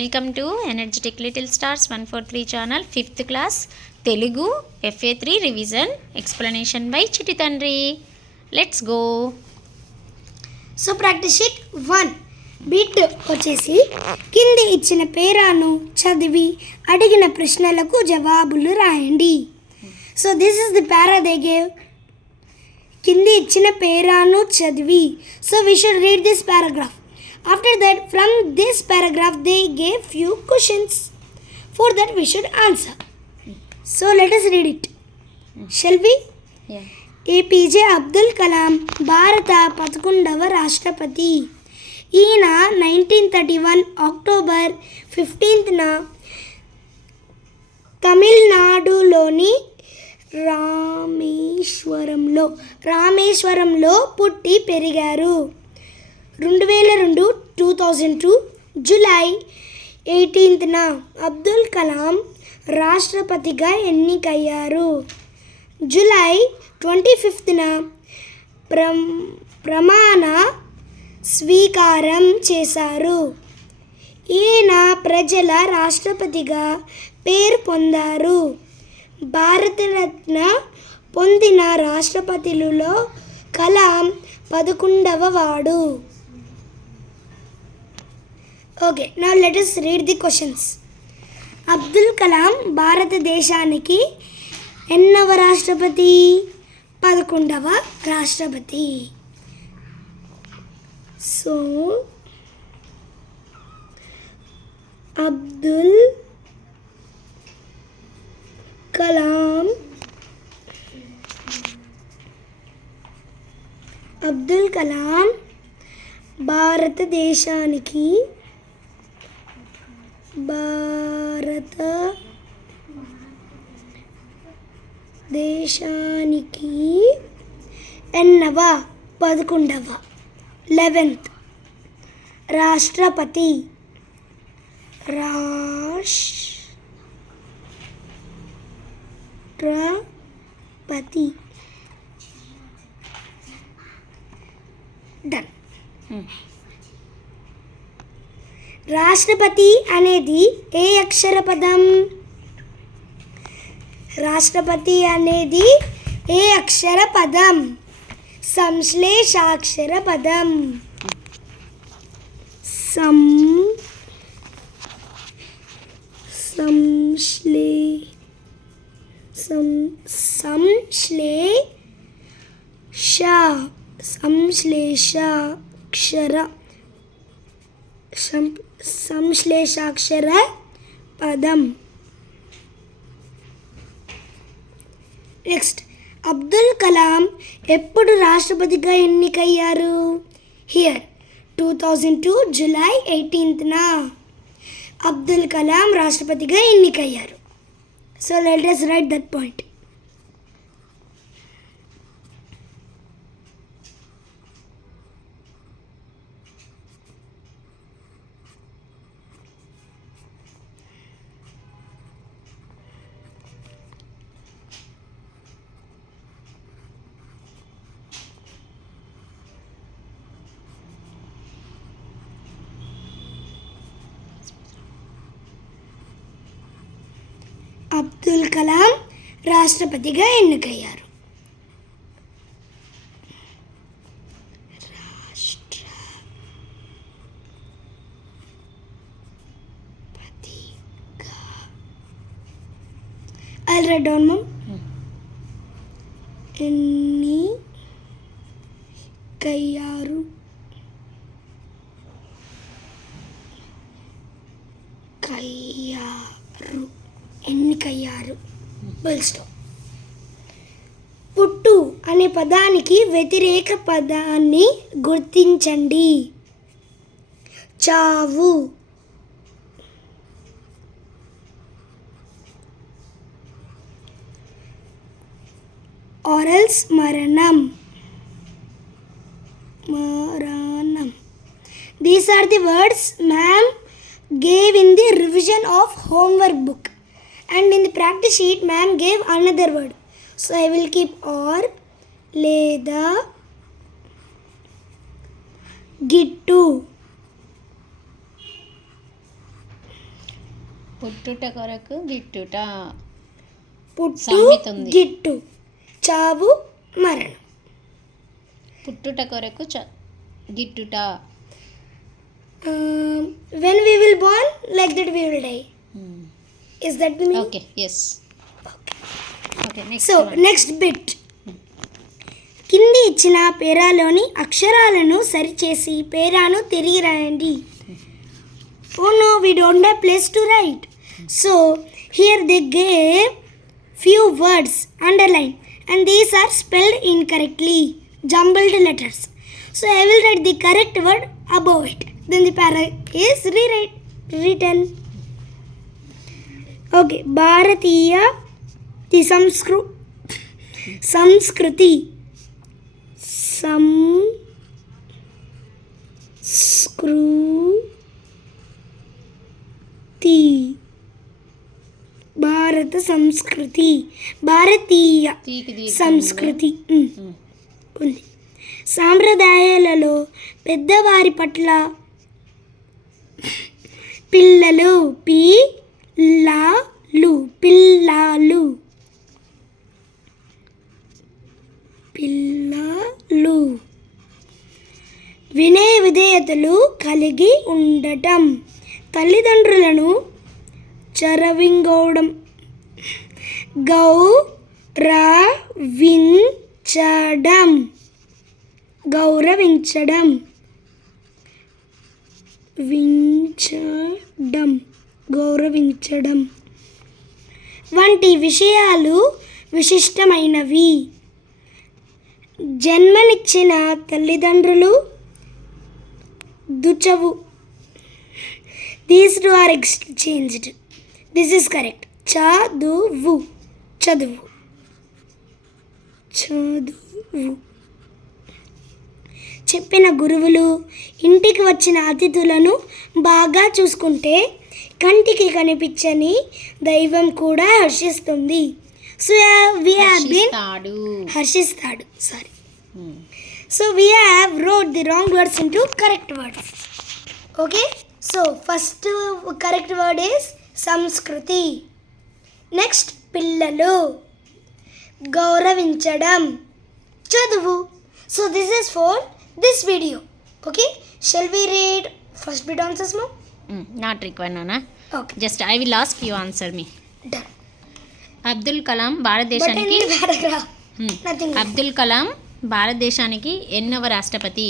Welcome to energetic little stars 143 channel 5th class Telugu FA3 revision explanation by చిట్టి తండ్రి. Let's go. So practice sheet 1 bit వచ్చేసి కింది ఇచ్చిన పేరాను చదివి అడిగిన ప్రశ్నలకు జవాబులు రాయండి. So this is the para they gave. కింది ఇచ్చిన పేరాను చదివి. So we should read this paragraph. After that, from this paragraph, they gave few questions. For that, we should answer. So, let us read it. Shall we? Yeah. APJ Abdul Kalam, భారత 11వ రాష్ట్రపతి. ఈయన 1931 October 15న తమిళనాడులోని రామేశ్వరంలో పుట్టి పెరిగారు. 2002 July 18న Abdul Kalam రాష్ట్రపతిగా ఎన్నికయ్యారు. July 25న ప్రమాణ స్వీకారం చేశారు. ఈయన ప్రజల రాష్ట్రపతిగా పేరు పొందారు. భారతరత్న పొందిన రాష్ట్రపతులలో కలాం 11వ వాడు. Okay, now let us read the questions. Abdul Kalam భారతదేశానికి ఎన్నవ రాష్ట్రపతి? 11వ రాష్ట్రపతి. సో అబ్దుల్ కలాం భారతదేశానికి ఎన్నవ? 11వ 11th రాష్ట్రపతి. డన్. రాష్ట్రపతి అనేది ఏ అక్షర పదం? రాష్ట్రపతి అనేది ఏ అక్షర పదం? సంశ్లేషాక్షర పదం. సంశ్లేషాక్షర పదం. నెక్స్ట్, అబ్దుల్ కలాం ఎప్పుడు రాష్ట్రపతిగా ఎన్నికయ్యారు? హియర్ 2002 జూలై 18న అబ్దుల్ కలాం రాష్ట్రపతిగా ఎన్నికయ్యారు. So let us right that point. Abdul Kalam రాష్ట్రపతిగా ఎన్నికయ్యారు. I'll write down, Mom. ఎన్నికయ్యారు. ఎన్నికయ్యారు. Full stop. పుట్టు అనే పదానికి వ్యతిరేక పదాన్ని గుర్తించండి. చావు. ఆరల్స్ మరణం. These are the words ma'am gave in the revision of homework book. And in the practice sheet, ma'am gave another word. So I will keep or, leda, gittu. పుట్టుట కొరకు గిట్టుట. పుట్టు సామెత ఉంది. గిట్టు, చావు మరణం. పుట్టుట కొరకు గిట్టుట. When we will born, like that we will die. Is that the meaning? Okay, yes. Okay, next. So next bit. కింది ఇచ్చిన పేరాలోని అక్షరాలను సరిచేసి పేరాను తిరిగి రాయండి. Oh no, we don't have place to write. So here they gave few words underlined and these are spelled incorrectly, jumbled letters. So I will write the correct word above it. Then the para is written. Okay, Bharatiya, the Samskruti. భారత సంస్కృతి, భారతీయ సంస్కృతి ఉంది. సాంప్రదాయాలలో పెద్దవారి పట్ల పిల్లలు, పిల్లలు వినయ విధేయతలు కలిగి ఉండటం, తల్లిదండ్రులను చరవింగోవడం, గౌరవించడం వంటి విషయాలు విశిష్టమైనవి. జన్మనిచ్చిన తల్లిదండ్రులు దుచవు. These two are exchanged. This is correct. చదువు. చెప్పిన గురువులు ఇంటికి వచ్చిన అతిథులను బాగా చూసుకుంటే కంటికి కనిపించని దైవం కూడా హర్షిస్తుంది. సో we have been హర్షిస్తాడు. Sorry. So we have wrote the wrong words into correct words. Okay. So first correct word is సంస్కృతి. నెక్స్ట్ పిల్లలు, గౌరవించడం, చదువు. So this is for this video. Okay. Shall we read first bit answers now? Not required, Nana. Okay. Just I will ask you answer me. Done. Abdul Kalam భారతదేశానికి అబ్దుల్ కలాం భారతదేశానికి ఎన్నవ రాష్ట్రపతి?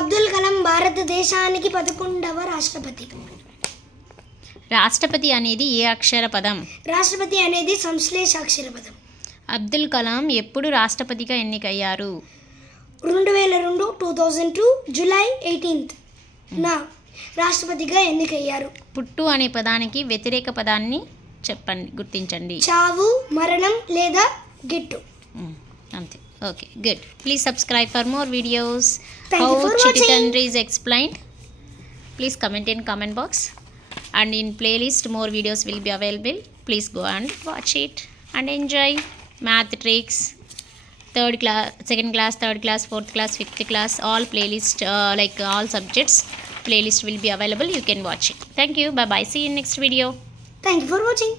అబ్దుల్ కలాం భారతదేశానికి 11వ రాష్ట్రపతి. రాష్ట్రపతి అనేది ఏ అక్షర పదం? రాష్ట్రపతి అనేది సంశ్లేషాక్షర పదం. అబ్దుల్ కలాం ఎప్పుడు రాష్ట్రపతిగా ఎన్నికయ్యారు? 2002 జూలై 18th నా రాష్ట్రపతిగా ఎన్నికయ్యారు. పుట్టు అనే పదానికి వ్యతిరేక పదాన్ని చెప్పండి, గుర్తించండి. చావు, మరణం లేదా గిట్టు. అంతే. Okay, good. Please subscribe for more videos. Thank How you for Chitti watching. Tandri is explained. Please comment in comment box. And in playlist more videos will be available. Please go and watch it and enjoy. Math tricks, 3rd class, 2nd class, 3rd class, 4th class, 5th class, all playlist like all subjects playlist will be available. You can watch it. Thank you. Bye bye. See you in next video. Thank you for watching.